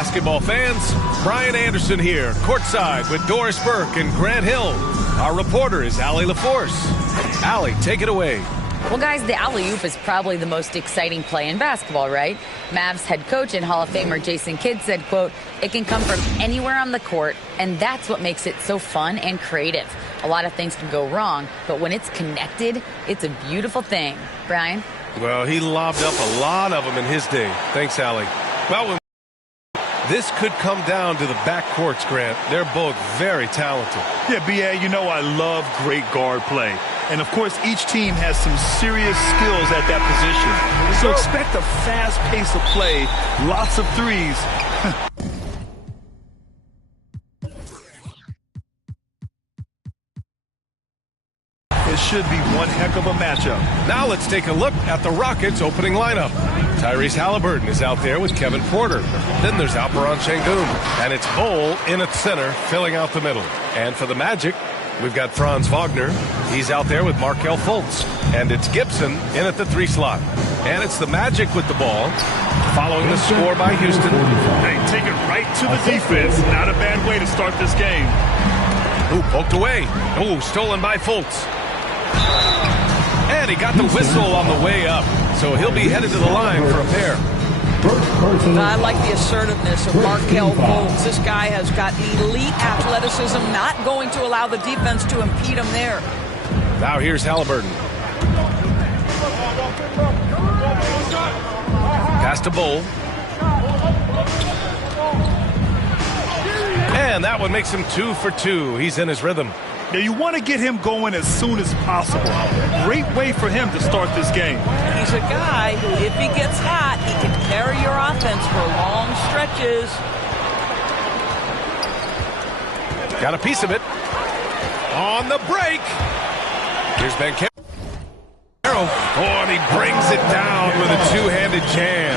basketball fans. Brian Anderson here, courtside with Doris Burke and Grant Hill. Our reporter is Allie LaForce. Allie, take it away. Well, guys, the alley-oop is probably the most exciting play in basketball, right? Mavs head coach and Hall of Famer Jason Kidd said, quote, "It can come from anywhere on the court, and that's what makes it so fun and creative. A lot of things can go wrong, but when it's connected, it's a beautiful thing." Brian? Well, he lobbed up a lot of them in his day. Thanks, Allie. Well, this could come down to the backcourts, Grant. They're both very talented. Yeah, B.A., you know I love great guard play. And, of course, each team has some serious skills at that position. So expect a fast pace of play, lots of threes. It should be one heck of a matchup. Now let's take a look at the Rockets' opening lineup. Tyrese Halliburton is out there with Kevin Porter. Then there's Alperen Şengün. And it's Bol in at center, filling out the middle. And for the Magic, we've got Franz Wagner. He's out there with Markelle Fultz. And it's Gibson in at the 3 slot. And it's the Magic with the ball, following the score by Houston. Hey, take it right to the defense. Not a bad way to start this game. Ooh, poked away. Ooh, stolen by Fultz. And he got the whistle on the way up. So he'll be headed to the line for a pair. I like the assertiveness of Markelle Fultz. This guy has got elite athleticism, not going to allow the defense to impede him there. Now here's Halliburton. Pass to Bol. And that one makes him 2 for 2. He's in his rhythm. Now you want to get him going as soon as possible. Great way for him to start this game. He's a guy who, if he gets hot, he can carry your offense for long stretches. Got a piece of it. On the break. Here's Banchero. Oh, and he brings it down with a two-handed jam.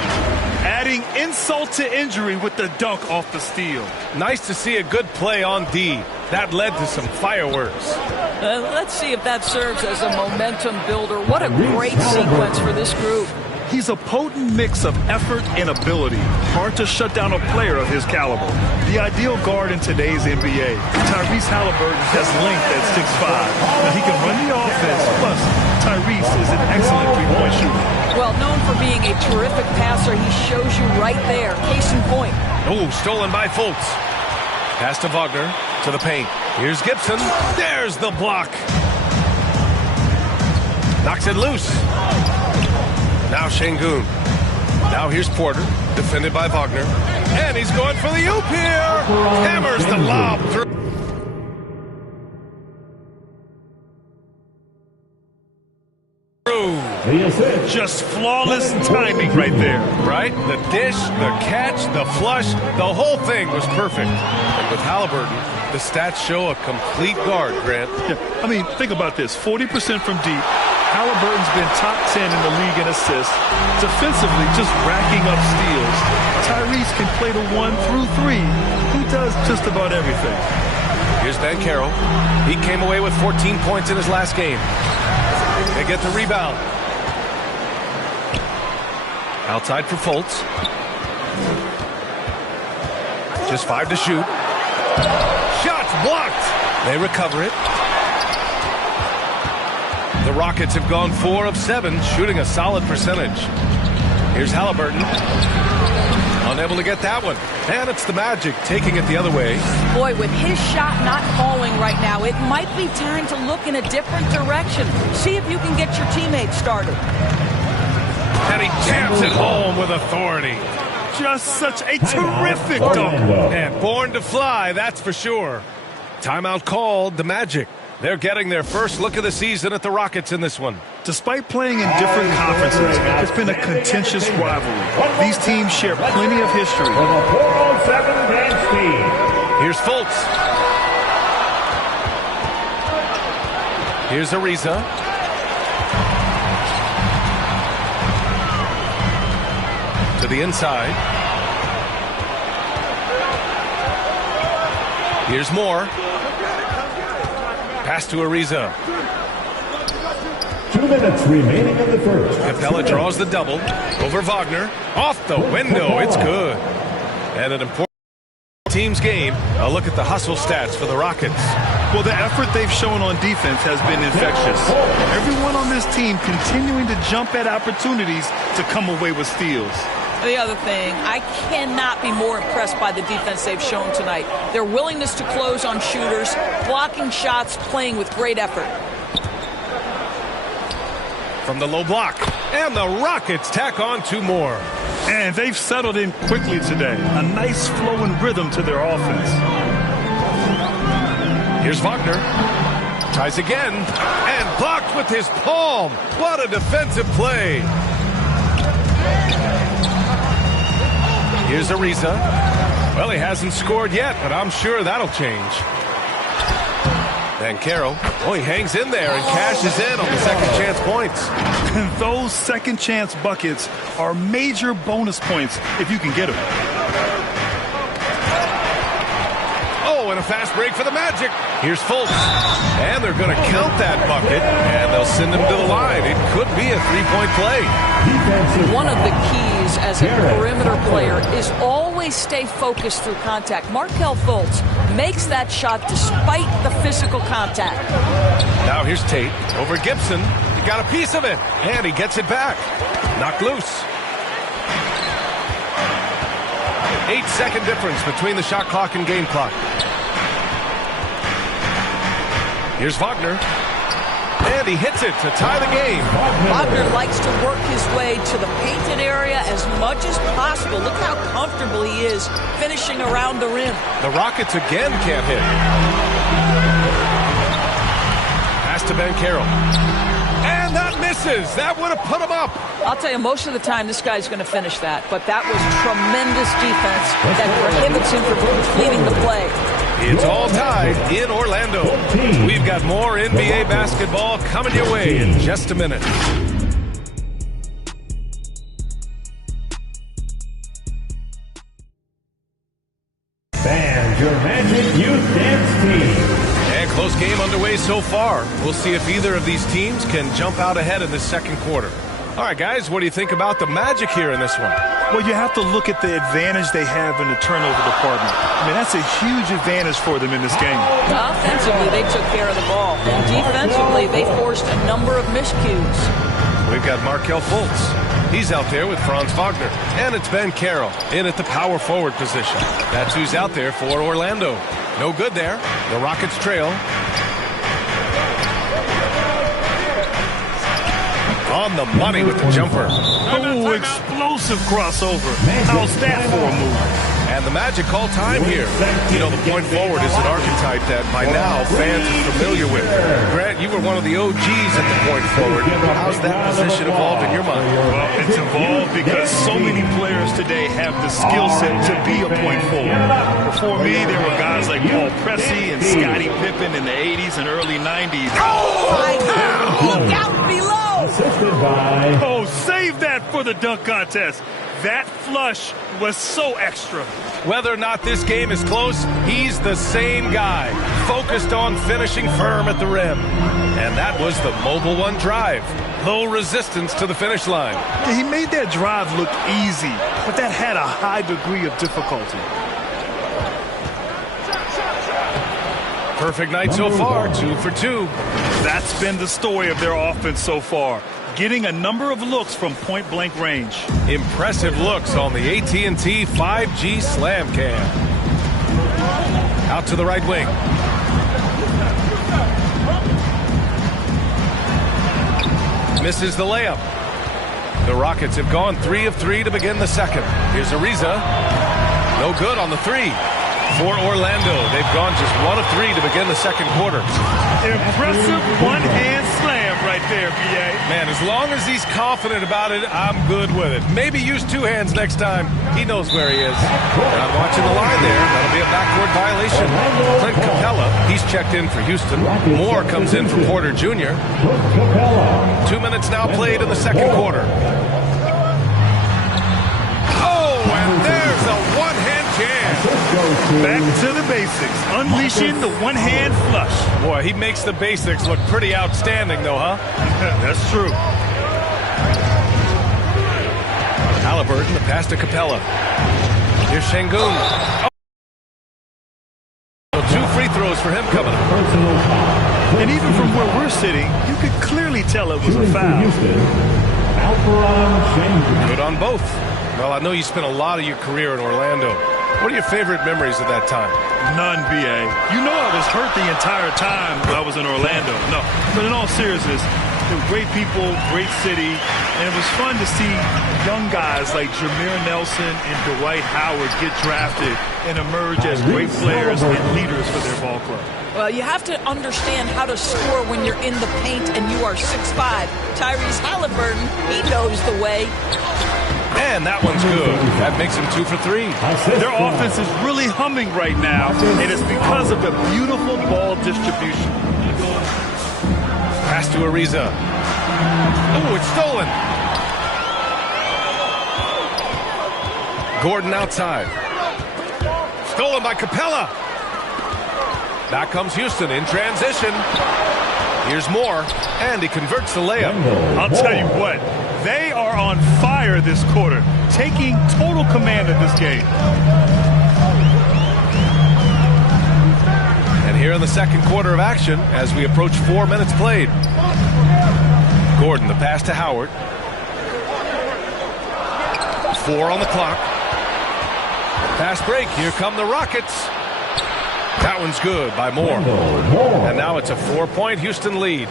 Adding insult to injury with the dunk off the steal. Nice to see a good play on D. That led to some fireworks. Let's see if that serves as a momentum builder. What a great sequence for this group. He's a potent mix of effort and ability. Hard to shut down a player of his caliber. The ideal guard in today's NBA. Tyrese Halliburton has length at 6'5". Now he can run the offense. Plus, Tyrese is an excellent three-point shooter. Well, known for being a terrific passer, he shows you right there. Case in point. Oh, stolen by Fultz. Pass to Wagner, to the paint. Here's Gibson. There's the block. Knocks it loose. Now Şengün. Now here's Porter, defended by Wagner. And he's going for the oop here. Hammers the lob through. Just flawless timing right there. Right? The dish, the catch, the flush, the whole thing was perfect. And with Halliburton, the stats show a complete guard, Grant. Yeah, I mean, think about this. 40% from deep. Halliburton's been top 10 in the league in assists. Defensively, just racking up steals. Tyrese can play the 1 through 3. He does just about everything. Here's Banchero. He came away with 14 points in his last game. They get the rebound. Outside for Fultz. Just 5 to shoot. Shots blocked. They recover it. The Rockets have gone 4 of 7, shooting a solid percentage. Here's Halliburton. Unable to get that one. And it's the Magic taking it the other way. Boy, with his shot not falling right now, it might be time to look in a different direction. See if you can get your teammates started. And he jams it home with authority. Just such a terrific dunk. And born to fly, that's for sure. Timeout called, the Magic. They're getting their first look of the season at the Rockets in this one. Despite playing in different conferences, it's been a contentious rivalry. These teams share plenty of history. Here's Fultz. Here's Ariza. To the inside. Here's Moore. Pass to Ariza. 2 minutes remaining in the first. Capella draws the double over Wagner. Off the window. It's good. And an important team's game. A look at the hustle stats for the Rockets. Well, the effort they've shown on defense has been infectious. Everyone on this team continuing to jump at opportunities to come away with steals. The other thing, I cannot be more impressed by the defense they've shown tonight. Their willingness to close on shooters, blocking shots, playing with great effort. From the low block. And the Rockets tack on 2 more. And they've settled in quickly today. A nice flow and rhythm to their offense. Here's Wagner. Tries again. And blocked with his palm. What a defensive play. Here's Ariza. Well, he hasn't scored yet, but I'm sure that'll change. Banchero. Oh, he hangs in there and cashes in on the second chance points. And those second chance buckets are major bonus points if you can get them. Oh, and a fast break for the Magic. Here's Fultz. And they're going to count that bucket, and they'll send him to the line. It could be a 3-point play. One of the keys as a perimeter player is always stay focused through contact. Markelle Fultz makes that shot despite the physical contact. Now here's Tate over Gibson. He got a piece of it, and he gets it back. Knocked loose. 8-second difference between the shot clock and game clock. Here's Wagner. And he hits it to tie the game. Wagner likes to work his way to the painted area as much as possible. Look how comfortable he is finishing around the rim. The Rockets again can't hit. Pass to Banchero. And that misses. That would have put him up. I'll tell you, most of the time this guy's going to finish that. But that was tremendous defense that prohibits him from completing the play. It's all tied in Orlando. We've got more NBA basketball coming your way in just a minute. Fans, your Magic Youth Dance Team. And close game underway so far. We'll see if either of these teams can jump out ahead in the second quarter. All right, guys, what do you think about the Magic here in this one? Well, you have to look at the advantage they have in the turnover department. I mean, that's a huge advantage for them in this game. Offensively, they took care of the ball. And defensively, they forced a number of miscues. We've got Markelle Fultz. He's out there with Franz Wagner. And it's Banchero in at the power forward position. That's who's out there for Orlando. No good there. The Rockets trail. On the money with the jumper. Oh, explosive crossover. How's that for a move? And the Magic call time here. You know, the point forward is an archetype that by now fans are familiar with. Grant, you were one of the OGs at the point forward. How's that position evolved in your mind? Well, it's evolved because so many players today have the skill set to be a point forward. Before me, there were guys like Paul Pressey and Scottie Pippen in the 80s and early 90s. Oh, my God! Look out below! Oh, save that for the dunk contest. That flush was so extra. Whether or not this game is close, he's the same guy, focused on finishing firm at the rim. And that was the Mobile One drive. Low resistance to the finish line. He made that drive look easy, but that had a high degree of difficulty. Perfect night so far, 2 for 2. That's been the story of their offense so far. Getting a number of looks from point-blank range. Impressive looks on the AT&T 5G Slam Cam. Out to the right wing. Misses the layup. The Rockets have gone 3 of 3 to begin the second. Here's Ariza. No good on the 3. For Orlando, they've gone just 1 of 3 to begin the second quarter. Impressive one-hand slam right there, B.A. Man, as long as he's confident about it, I'm good with it. Maybe use 2 hands next time. He knows where he is. I'm watching the line there. That'll be a backcourt violation. Clint Capella, he's checked in for Houston. Moore comes in for Porter Jr. 2 minutes now played in the second quarter. Oh, and there's a one-hand jam. Back to the basics, unleashing the one-hand flush. Boy, he makes the basics look pretty outstanding, though, huh? That's true. Halliburton, the pass to Capella. Here's Şengün. Two free throws for him coming up. And even from where we're sitting, you could clearly tell it was a foul. Good on both. Well, I know you spent a lot of your career in Orlando. What are your favorite memories of that time? None, B.A. You know I was hurt the entire time I was in Orlando. No, but in all seriousness, they were great people, great city, and it was fun to see young guys like Jameer Nelson and Dwight Howard get drafted and emerge as great players and leaders for their ball club. Well, you have to understand how to score when you're in the paint and you are 6'5". Tyrese Halliburton, he knows the way. And that one's good. That makes him 2 for 3. Their offense is really humming right now, and it's because of the beautiful ball distribution. Pass to Ariza. Oh, it's stolen. Gordon outside. Stolen by Capella. Back comes Houston in transition. Here's Moore, and he converts the layup. I'll tell you what, they are on fire this quarter, taking total command of this game. And here in the second quarter of action, as we approach 4 minutes played. Gordon, the pass to Howard. 4 on the clock. Fast break, here come the Rockets. That one's good by Moore. And now it's a 4-point Houston lead.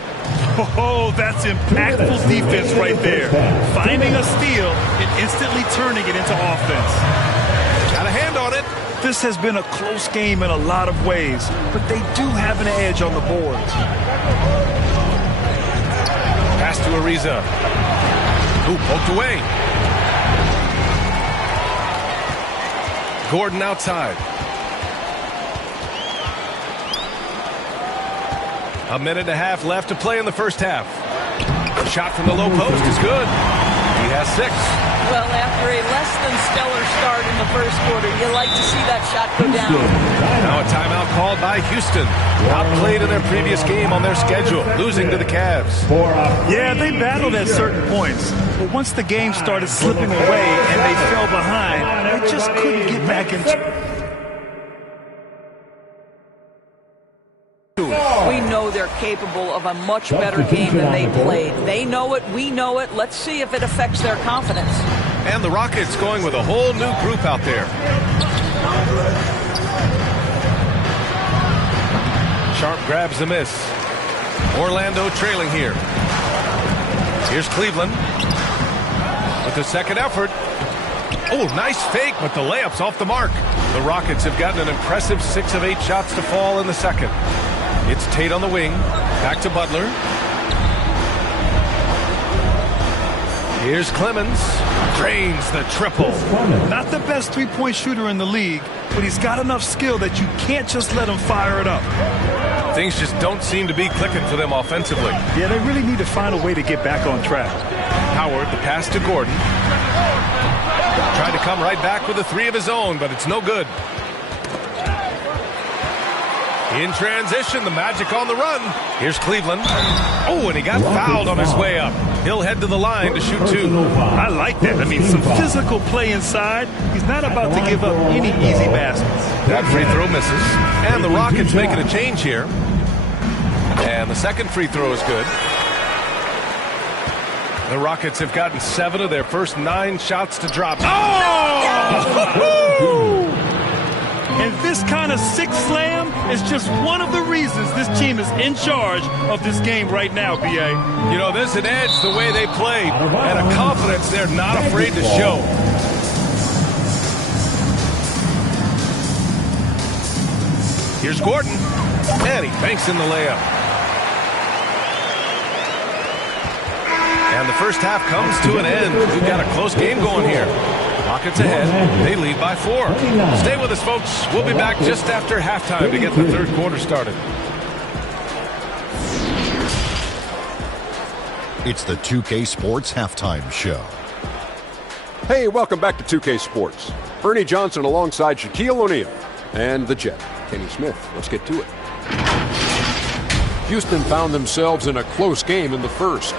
Oh, that's impactful defense right there. Finding a steal and instantly turning it into offense. Got a hand on it. This has been a close game in a lot of ways, but they do have an edge on the boards. Pass to Ariza. Ooh, poked away. Gordon outside. A minute and a half left to play in the first half. The shot from the low post is good. He has 6. Well, after a less than stellar start in the first quarter, you like to see that shot go down. Now a timeout called by Houston. Outplayed in their previous game on their schedule, losing to the Cavs. Yeah, they battled at certain points, but once the game started slipping away and they fell behind, they just couldn't get back into it. We know they're capable of a much better game than they played. They know it, we know it. Let's see if it affects their confidence. And the Rockets going with a whole new group out there. Sharp grabs the miss. Orlando trailing here. Here's Cleveland with the second effort. Oh, nice fake, but the layup's off the mark. The Rockets have gotten an impressive 6 of 8 shots to fall in the second. It's Tate on the wing. Back to Butler. Here's Clemens. Drains the triple. Not the best three-point shooter in the league, but he's got enough skill that you can't just let him fire it up. Things just don't seem to be clicking for them offensively. Yeah, they really need to find a way to get back on track. Howard, the pass to Gordon. Tried to come right back with a 3 of his own, but it's no good. In transition, the Magic on the run. Here's Cleveland. Oh, and he got fouled on his way up. He'll head to the line to shoot 2. I like that. I mean, some physical play inside. He's not about to give up any easy baskets. That free throw misses. And the Rockets making a change here. And the second free throw is good. The Rockets have gotten 7 of their first 9 shots to drop. Oh! And this kind of six slam is just one of the reasons this team is in charge of this game right now, B.A. You know, there's an edge the way they play and a confidence they're not afraid to show. Here's Gordon. And he banks in the layup. And the first half comes to an end. We've got a close game going here. Rockets ahead. They lead by 4. Stay with us, folks. We'll be back just after halftime to get the third quarter started. It's the 2K Sports Halftime Show. Hey, welcome back to 2K Sports. Ernie Johnson alongside Shaquille O'Neal and the Jet, Kenny Smith. Let's get to it. Houston found themselves in a close game in the first.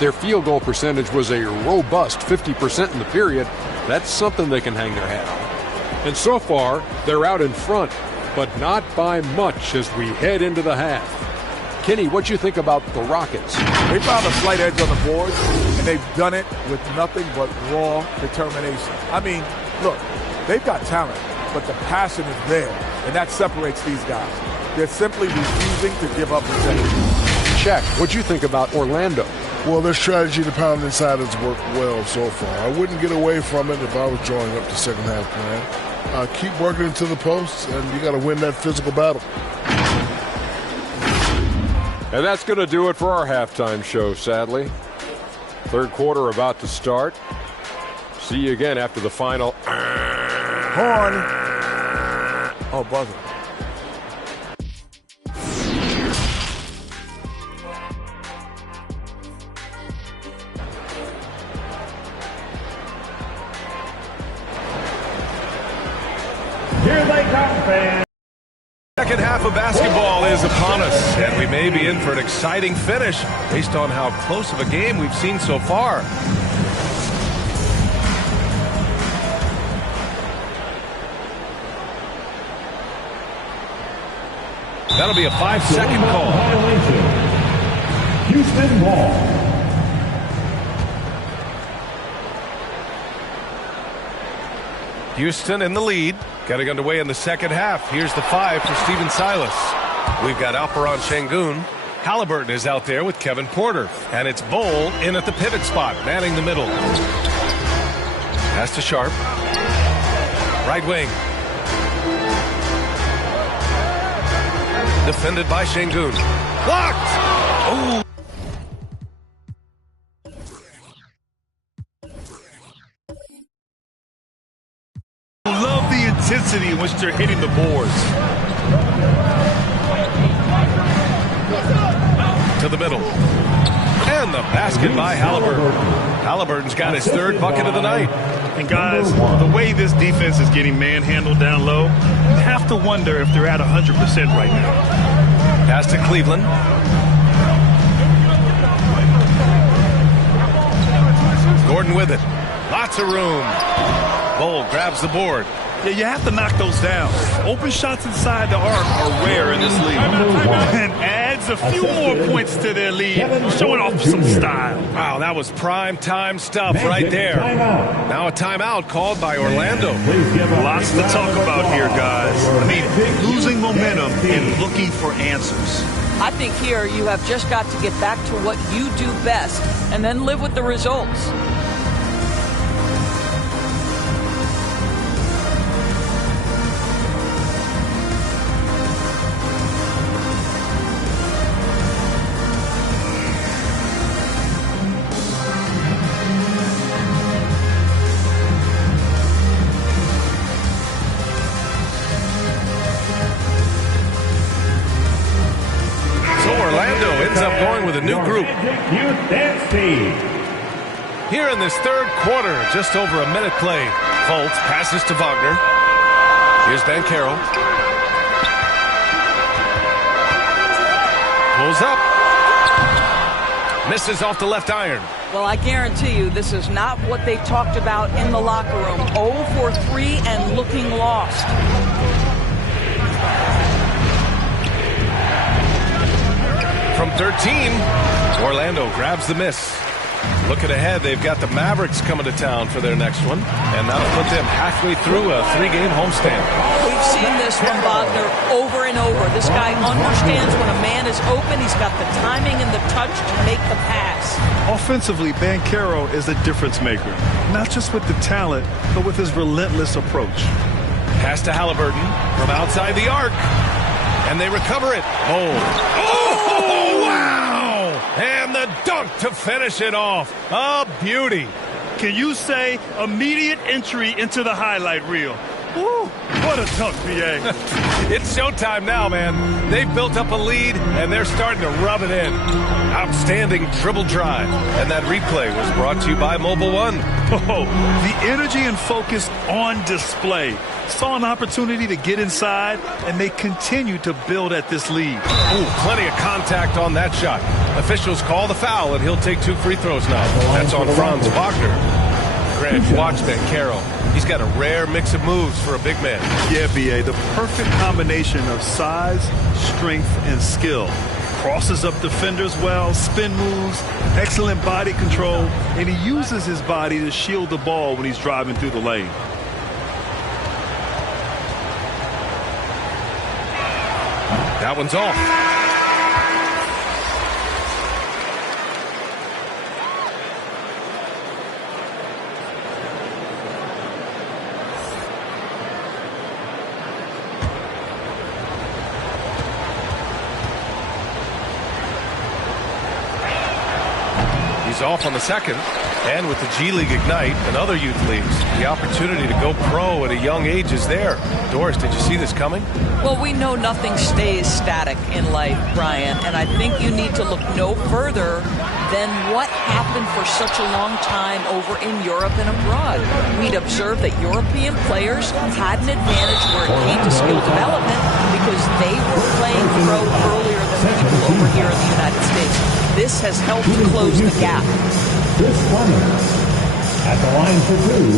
Their field goal percentage was a robust 50% in the period. That's something they can hang their hat on. And so far, they're out in front, but not by much as we head into the half. Kenny, what do you think about the Rockets? They found a slight edge on the board, and they've done it with nothing but raw determination. I mean, look, they've got talent, but the passion is there, and that separates these guys. They're simply refusing to give up possession. Check. What do you think about Orlando? Well, their strategy to pound inside has worked well so far. I wouldn't get away from it if I was drawing up the second half plan. Keep working into the posts, and you got to win that physical battle. And that's going to do it for our halftime show, sadly. Third quarter about to start. See you again after the final. Horn. Oh, buzzer. Here they come, fans. Second half of basketball is upon us, and we may be in for an exciting finish based on how close of a game we've seen so far. That'll be a 5-second call. Violation. Houston ball. Houston in the lead. Getting underway in the second half. Here's the 5 for Steven Silas. We've got Alperon Şengün. Halliburton is out there with Kevin Porter. And it's Bol in at the pivot spot, manning the middle. Pass to Sharp. Right wing. Defended by Şengün. Blocked! Oh! Love the intensity in which they're hitting the boards. To the middle. And the basket by Halliburton. Halliburton's got his third bucket of the night. And guys, the way this defense is getting manhandled down low, you have to wonder if they're at 100% right now. Pass to Cleveland. Gordon with it. Lots of room. Bol grabs the board. Yeah, you have to knock those down. Open shots inside the arc are rare in this league. And adds a few more points to their lead, showing off some style. Wow, that was prime time stuff right there. Now a timeout called by Orlando. Lots to talk about here, guys. I mean, losing momentum and looking for answers. I think here you have just got to get back to what you do best and then live with the results. Going with a new group. Here in this third quarter, just over a minute played. Fultz passes to Wagner. Here's Banchero. Pulls up. Misses off the left iron. Well, I guarantee you this is not what they talked about in the locker room. 0 for 3 and looking lost. From 13, Orlando grabs the miss. Looking ahead, they've got the Mavericks coming to town for their next one, and that'll put them halfway through a 3-game homestand. We've seen this from Wagner over and over. This guy understands when a man is open. He's got the timing and the touch to make the pass. Offensively, Banchero is a difference maker, not just with the talent, but with his relentless approach. Pass to Halliburton from outside the arc, and they recover it. Oh, wow! And the dunk to finish it off. A beauty. Can you say immediate entry into the highlight reel? Woo, what a dunk, BA. It's showtime now, man. They've built up a lead, and they're starting to rub it in. Outstanding dribble drive. And that replay was brought to you by Mobile One. Oh, the energy and focus on display. Saw an opportunity to get inside, and they continue to build at this lead. Ooh, plenty of contact on that shot. Officials call the foul, and he'll take 2 free throws now. That's on Franz Wagner. Grant, watch Banchero. He's got a rare mix of moves for a big man. Yeah, B.A., the perfect combination of size, strength, and skill. Crosses up defenders well, spin moves, excellent body control, and he uses his body to shield the ball when he's driving through the lane. That one's off. He's off on the second. And with the G League Ignite and other youth leagues, the opportunity to go pro at a young age is there. Doris, did you see this coming? Well, we know nothing stays static in life, Brian, and I think you need to look no further than what happened for such a long time over in Europe and abroad. We'd observed that European players had an advantage where it came to skill development because they were playing pro earlier than people over here in the United States. This has helped close the gap. Chris Fleming at the line for two.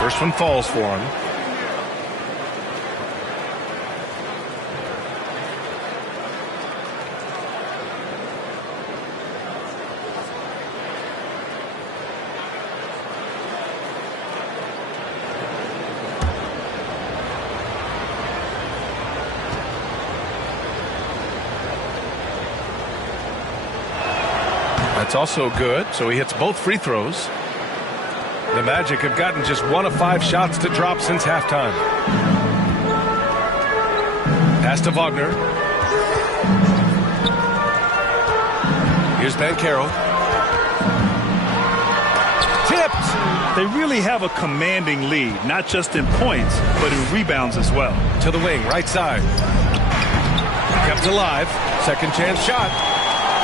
First one falls for him. That's also good, so he hits both free throws. The Magic have gotten just 1 of 5 shots to drop since halftime. Pass to Wagner. Here's Banchero. Tipped! They really have a commanding lead, not just in points, but in rebounds as well. To the wing, right side. Kept alive. Second chance shot.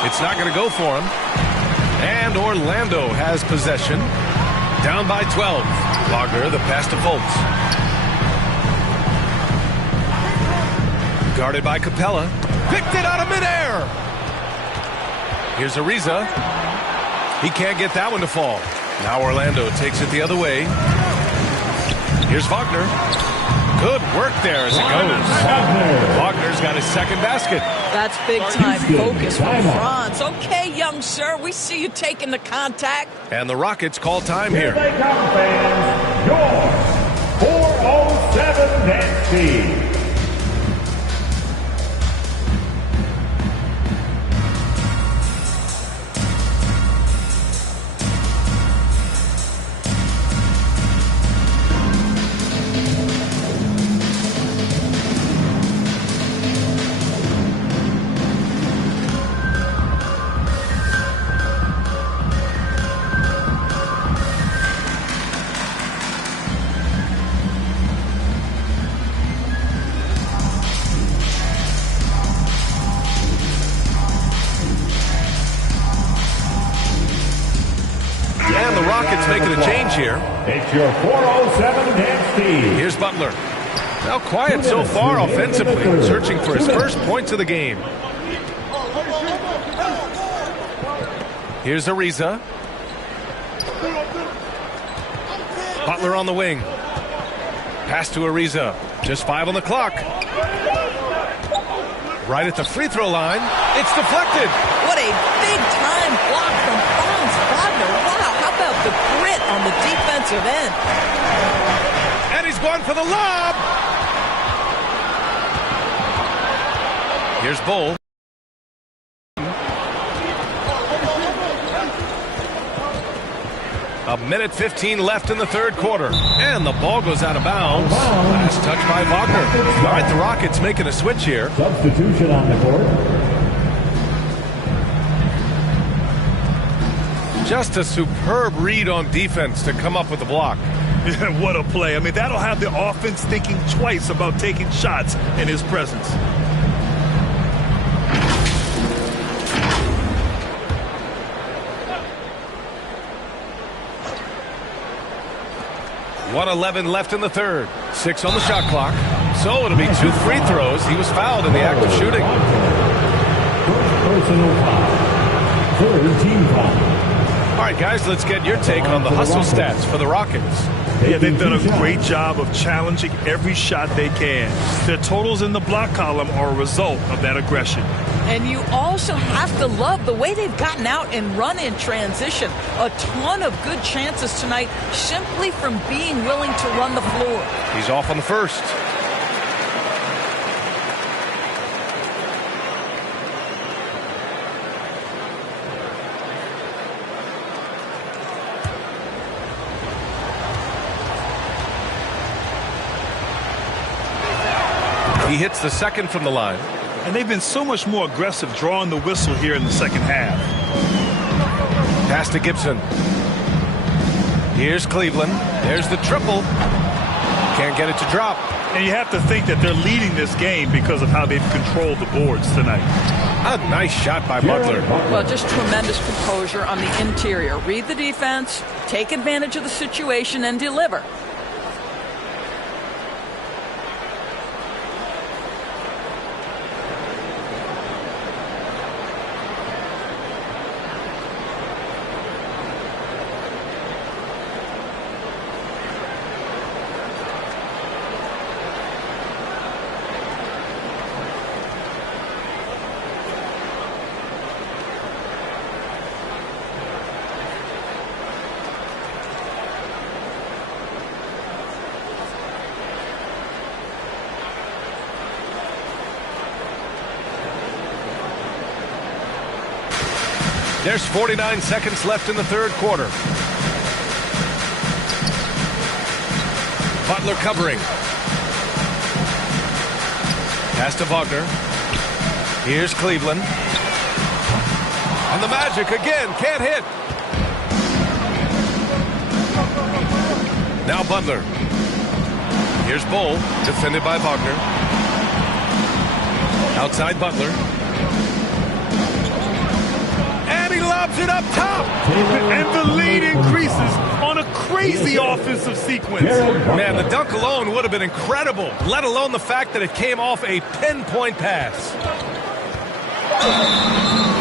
It's not going to go for him. And Orlando has possession. Down by 12. Wagner, the pass to Fultz. Guarded by Capella. Picked it out of midair. Here's Ariza. He can't get that one to fall. Now Orlando takes it the other way. Here's Wagner. Good work there as it goes. Wagner's got his second basket. That's big-time focus from Franz. Okay, young sir, we see you taking the contact. And the Rockets call time here. Here they come, fans. Your 407 Nancy. Making a change here. It's your 407 Nancy. Here's Butler. Now quiet so far offensively, searching for his first points of the game. Here's Ariza. Butler on the wing. Pass to Ariza. Just 5 on the clock. Right at the free throw line. It's deflected. What a big-time block from Franz Wagner. Wow, how about the grit on the defensive end? And he's going for the lob. Here's Bull. A minute 15 left in the third quarter. And the ball goes out of bounds. Last touch by Wagner. All right, the Rockets making a switch here. Substitution on the court. Just a superb read on defense to come up with the block. What a play. I mean, that'll have the offense thinking twice about taking shots in his presence. 1:11 left in the third. 6 on the shot clock. So it'll be 2 free throws. He was fouled in the act of shooting. First personal foul. Third team foul. All right, guys, let's get your take on the hustle stats for the Rockets. Yeah, they've done a great job of challenging every shot they can. Their totals in the block column are a result of that aggression. And you also have to love the way they've gotten out and run in transition. A ton of good chances tonight simply from being willing to run the floor. He's off on the first. He hits the second from the line. And they've been so much more aggressive drawing the whistle here in the second half. Pass to Gibson. Here's Cleveland. There's the triple. Can't get it to drop. And you have to think that they're leading this game because of how they've controlled the boards tonight. A nice shot by Butler. Well, just tremendous composure on the interior. Read the defense, take advantage of the situation, and deliver. There's 49 seconds left in the third quarter. Butler covering. Pass to Wagner. Here's Cleveland. And the Magic again can't hit. Now Butler. Here's Bull, defended by Wagner. Outside Butler. Lobs it up top. And the lead increases on a crazy offensive sequence. Man, the dunk alone would have been incredible, let alone the fact that it came off a pinpoint pass.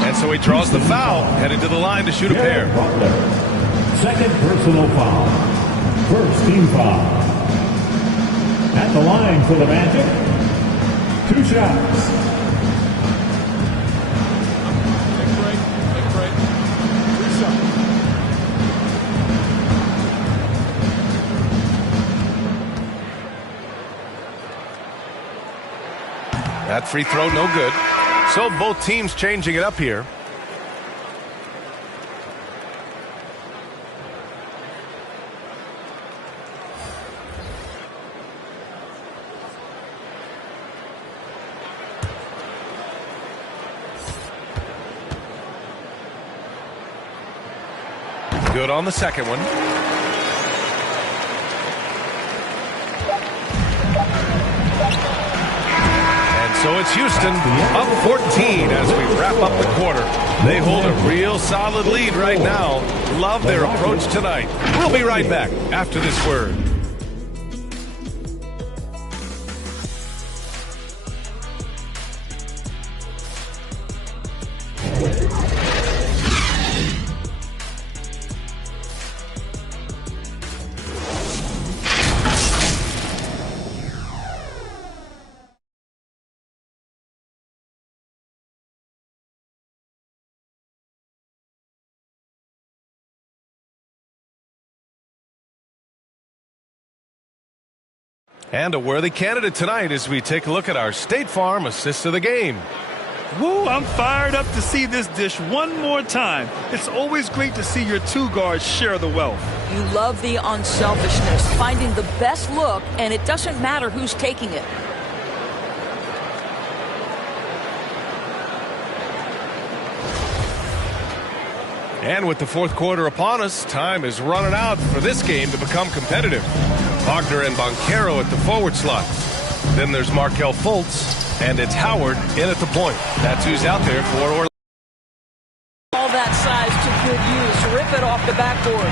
And so he draws the foul, headed to the line to shoot a pair. Second personal foul. First team foul. At the line for the Magic. 2 shots. That free throw no good. So both teams changing it up here. Good on the second one. So it's Houston up 14 as we wrap up the quarter. They hold a real solid lead right now. Love their approach tonight. We'll be right back after this word. And a worthy candidate tonight as we take a look at our State Farm assist of the game. Woo, I'm fired up to see this dish one more time. It's always great to see your 2 guards share the wealth. You love the unselfishness, finding the best look, and it doesn't matter who's taking it. And with the fourth quarter upon us, time is running out for this game to become competitive. Wagner and Banchero at the forward slots. Then there's Markelle Fultz, and it's Howard in at the point. That's who's out there for Orlando. All that size to good use. Rip it off the backboard.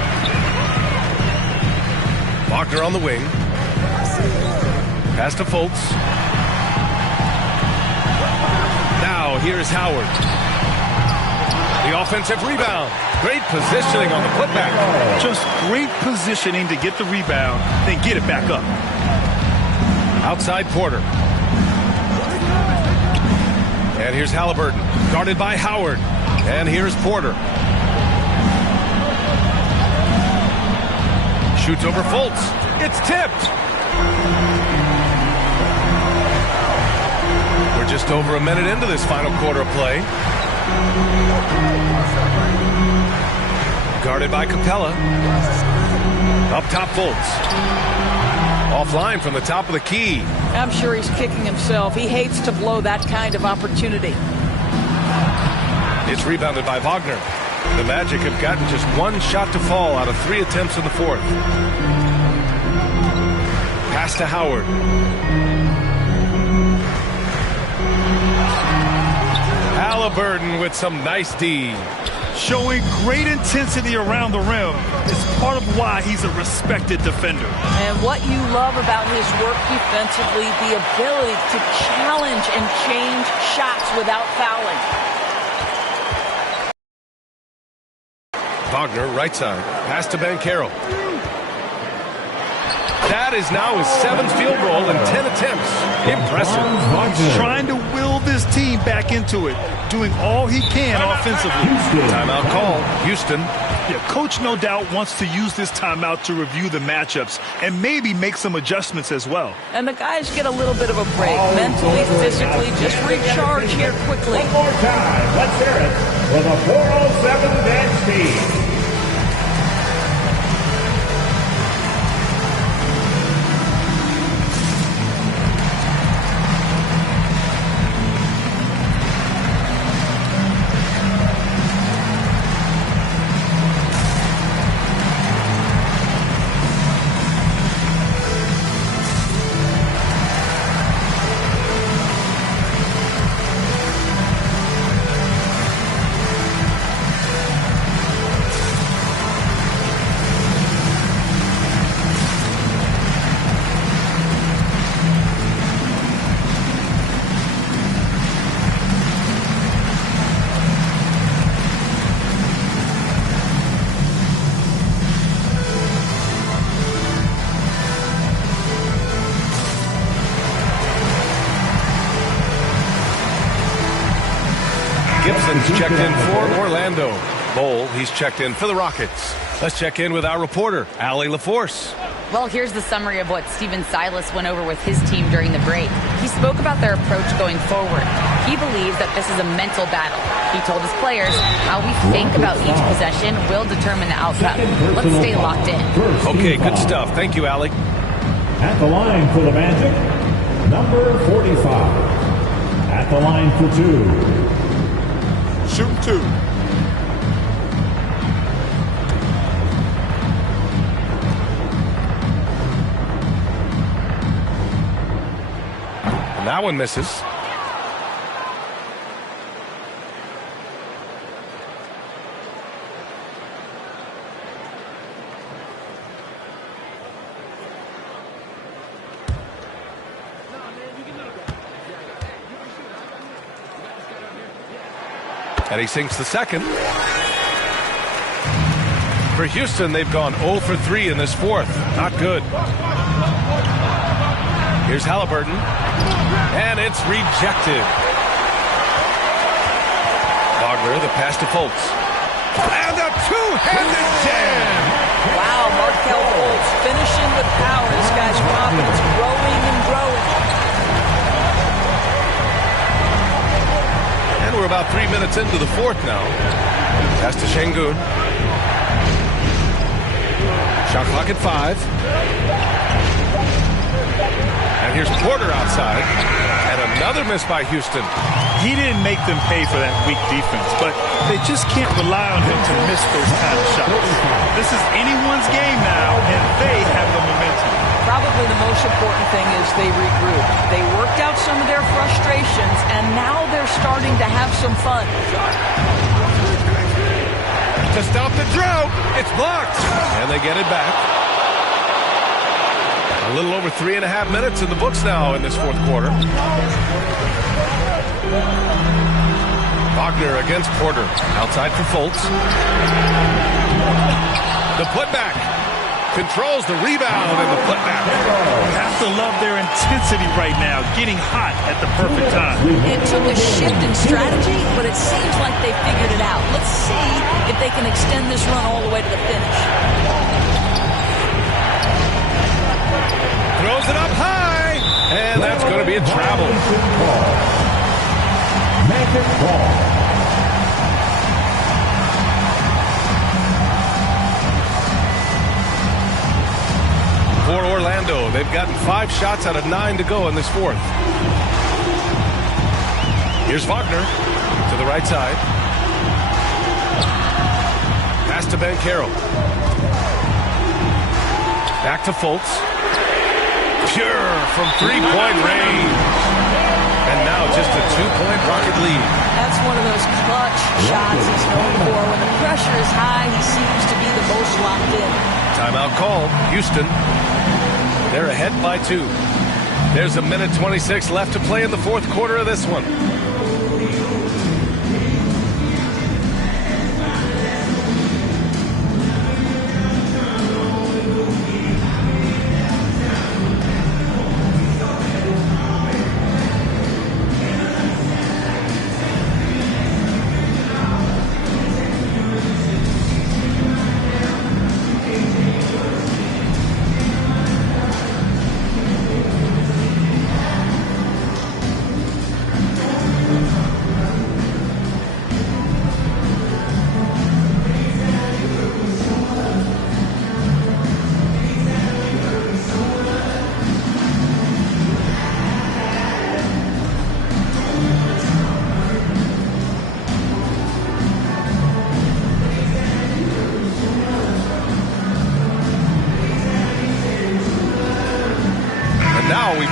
Wagner on the wing. Pass to Fultz. Now here's Howard. The offensive rebound. Great positioning on the putback. Just great positioning to get the rebound, then get it back up. Outside Porter. And here's Halliburton, guarded by Howard. And here's Porter. Shoots over Fultz. It's tipped. We're just over a minute into this final quarter of play. Guarded by Capella. Up top Fultz. Offline from the top of the key. I'm sure he's kicking himself. He hates to blow that kind of opportunity. It's rebounded by Wagner. The Magic have gotten just one shot to fall out of 3 attempts in the fourth. Pass to Howard. Halliburton with some nice D. Showing great intensity around the rim is part of why he's a respected defender. And what you love about his work defensively, the ability to challenge and change shots without fouling. Wagner, right side. Pass to Banchero. That is now his 7th field goal in 10 attempts. Impressive. He's trying to will this team back into it, doing all he can offensively. Timeout call. Houston. Yeah, coach no doubt wants to use this timeout to review the matchups and maybe make some adjustments as well. And the guys get a little bit of a break, mentally, physically, just recharge here quickly. One more time. Let's hear it for the 407 bench team. Gibson's checked in for Orlando. Bowl, he's checked in for the Rockets. Let's check in with our reporter, Allie LaForce. Well, here's the summary of what Stephen Silas went over with his team during the break. He spoke about their approach going forward. He believes that this is a mental battle. He told his players how we think about each possession will determine the outcome. Let's stay locked in. Okay, good stuff. Thank you, Allie. At the line for the Magic, number 45. At the line for 2. Shoot 2. And that one misses. And he sinks the second. For Houston, they've gone 0 for 3 in this fourth. Not good. Here's Halliburton. And it's rejected. Wagner, the pass to Fultz. And a two-handed jam! Wow, Markelle Fultz finishing with power. This guy's confidence growing and growing. And we're about 3 minutes into the fourth now. Pass to Şengün. Shot clock at 5. And here's Porter outside. And another miss by Houston. He didn't make them pay for that weak defense, but they just can't rely on him to miss those kind of shots. This is anyone's game now, and they have the momentum. Probably the most important thing is they regroup. They worked out some of their frustrations, and now they're starting to have some fun. To stop the drought, it's blocked. And they get it back. A little over 3.5 minutes in the books now in this fourth quarter. Wagner against Porter. Outside for Fultz. The putback. Controls the rebound and the putback. You have to love their intensity right now, getting hot at the perfect time. It took a shift in strategy, but it seems like they figured it out. Let's see if they can extend this run all the way to the finish. Throws it up high, and that's going to be a travel. Magic ball. For Orlando, they've gotten 5 shots out of 9 to go in this fourth. Here's Wagner to the right side. Pass to Banchero. Back to Fultz. Pure from three-point range. And now just a 2-point Rocket lead. That's one of those clutch shots he's known for. When the pressure is high, he seems to be the most locked in. Timeout called. Houston. They're ahead by 2. There's 1:26 left to play in the fourth quarter of this one.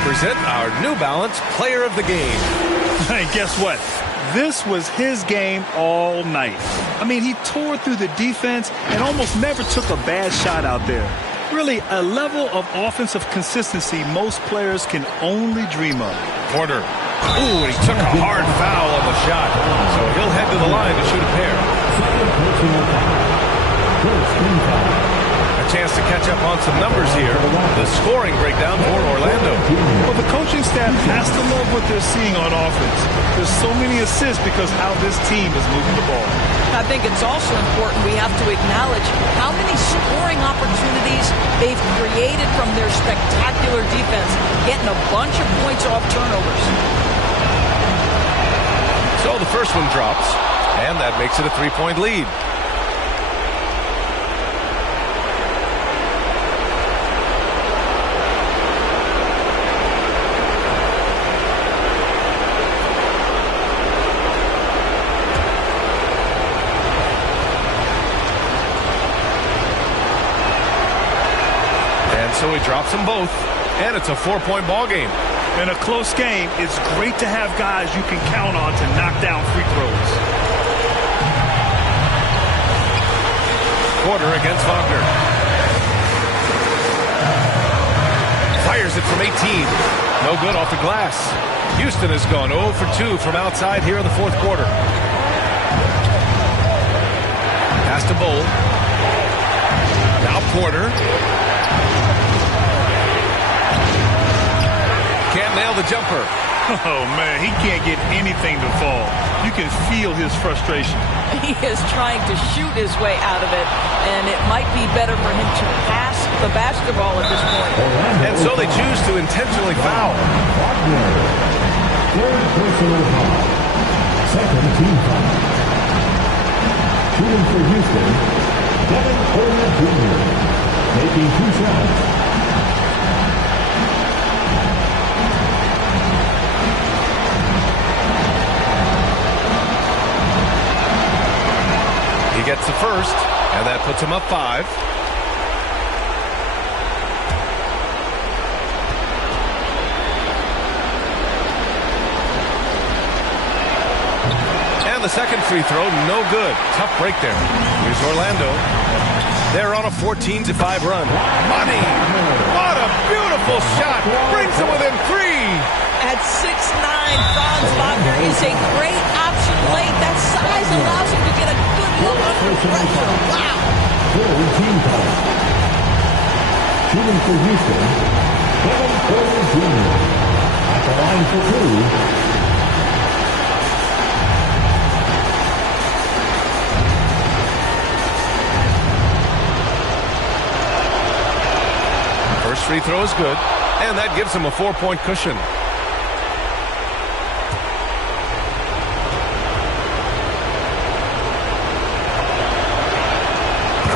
Present our New Balance Player of the Game. Hey, guess what? This was his game all night. I mean, he tore through the defense and almost never took a bad shot out there. Really, a level of offensive consistency most players can only dream of. Porter. Ooh, he took a hard foul on the shot. So he'll head to the line to shoot a pair. A chance to catch up on some numbers here. The scoring breakdown for Orlando. Well, the coaching staff has to love what they're seeing on offense. There's so many assists because how this team is moving the ball. I think it's also important we have to acknowledge how many scoring opportunities they've created from their spectacular defense, getting a bunch of points off turnovers. So the first one drops, and that makes it a 3-point lead. So he drops them both, and it's a 4-point ball game. In a close game, it's great to have guys you can count on to knock down free throws. Porter against Wagner. Fires it from 18. No good off the glass. Houston has gone 0 for 2 from outside here in the fourth quarter. Pass to Bull. Now Porter. Can't nail the jumper. Oh, man, he can't get anything to fall. You can feel his frustration. He is trying to shoot his way out of it, and it might be better for him to pass the basketball at this point. And so they choose to intentionally foul. Third personal foul. Second team foul. Shooting for Houston, Kevin Porter Jr. Making 2 shots. hits the first, and that puts him up 5. And the second free throw, no good. Tough break there. Here's Orlando. They're on a 14-5 run. Money! What a beautiful shot! Brings them within 3. At 6'9", Franz Wagner is a great option late. That size allows him to get a good look under pressure. Wow! Shooting for Houston, Kevin Porter Jr. At the line for 2. First free throw is good, and that gives him a 4-point cushion.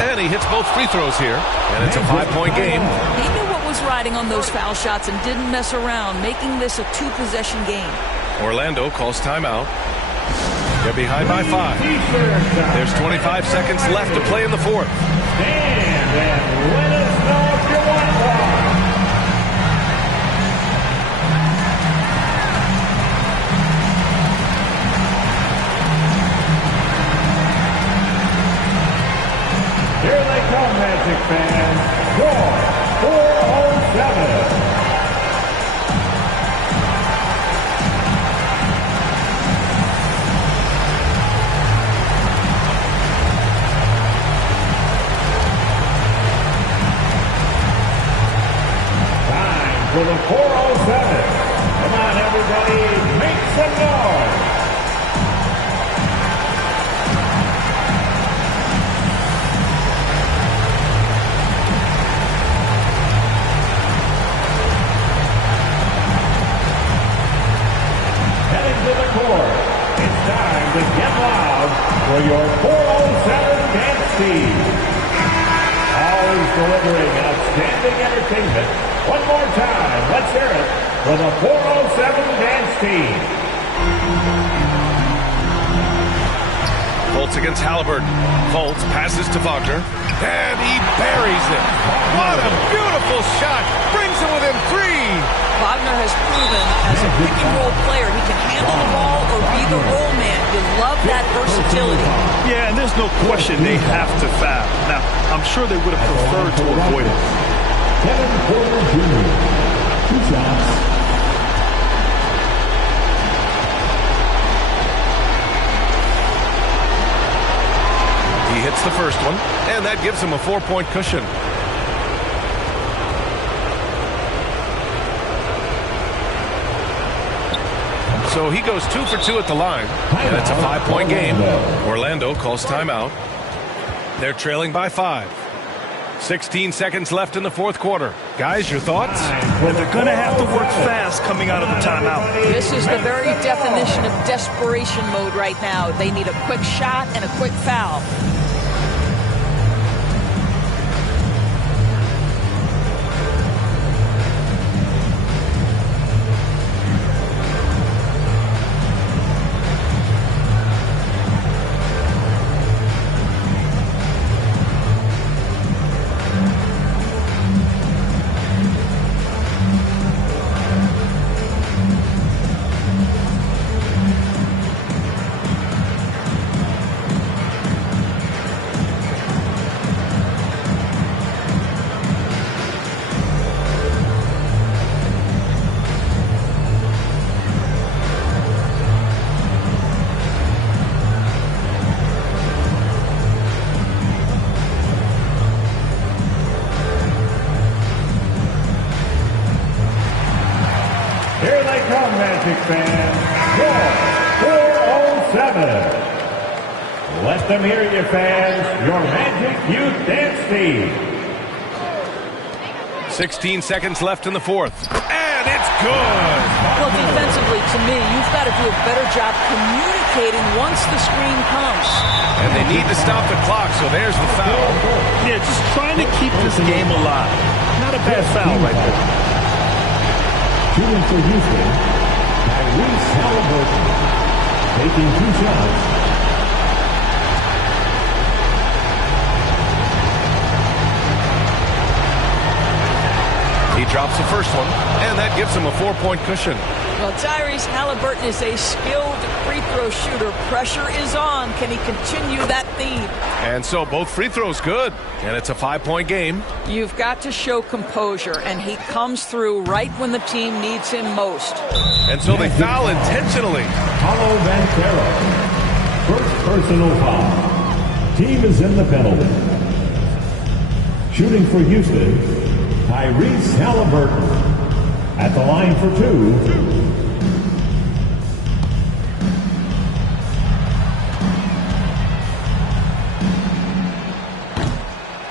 And he hits both free throws here, and it's a 5-point game. He knew what was riding on those foul shots and didn't mess around, making this a 2-possession game. Orlando calls timeout. They're behind by 5. There's 25 seconds left to play in the fourth. Stand and let us know if you want one. Here they come, Magic fans. Score 407. For the 407. Come on, everybody, make some noise. Heading to the court. It's time to get loud for your 407 dance team. Always delivering outstanding entertainment. One more time, let's hear it for the 407 dance team. Fultz against Halliburton. Fultz passes to Wagner, and he buries it. What a beautiful shot! Brings him within 3. Wagner has proven as a pick-and-roll player he can handle the ball or be the roll man. You love that versatility. Yeah, and there's no question they have to foul. Now, I'm sure they would have preferred to avoid it. Kevin Porter Jr. 2 shots. He hits the first one, and that gives him a 4-point cushion. So he goes 2 for 2 at the line, and it's a 5-point game. Orlando calls timeout. They're trailing by 5. 16 seconds left in the fourth quarter. Guys, your thoughts? And they're going to have to work fast coming out of the timeout. This is the very definition of desperation mode right now. They need a quick shot and a quick foul. Magic fans, score 407. Let them hear you, fans. Your Magic Youth Dance Team. 16 seconds left in the fourth. And it's good. Well, defensively, to me, you've got to do a better job communicating once the screen comes. And they need to stop the clock, so there's the foul. Yeah, just trying to keep this game alive. Not a bad foul right there. Shooting for Houston, Tyrese Halliburton, taking 2 shots. the first one, and that gives him a 4-point cushion. Well, Tyrese Halliburton is a skilled free throw shooter. Pressure is on. Can he continue that theme? And so both free throws good, and it's a 5-point game. You've got to show composure, and he comes through right when the team needs him most. And so they foul intentionally. Paulo Banchero. First personal foul. Team is in the penalty. Shooting for Houston, Tyrese Halliburton. At the line for 2.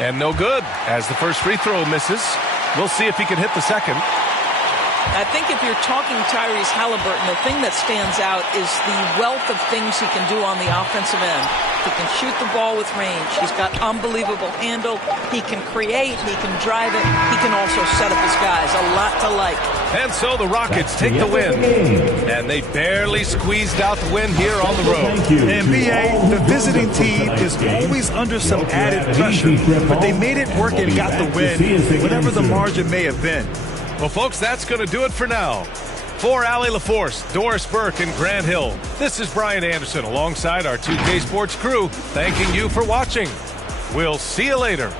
And no good, as the first free throw misses. We'll see if he can hit the second. I think if you're talking Tyrese Halliburton, the thing that stands out is the wealth of things he can do on the offensive end. He can shoot the ball with range. He's got unbelievable handle. He can create. He can drive it. He can also set up his guys. A lot to like. And so the Rockets take the win. And they barely squeezed out the win here on the road. And BA, the visiting team is always under some added pressure, but they made it work and got the win, whatever the margin may have been. Well, folks, that's going to do it for now. For Allie LaForce, Doris Burke, and Grant Hill, this is Brian Anderson alongside our 2K Sports crew, thanking you for watching. We'll see you later.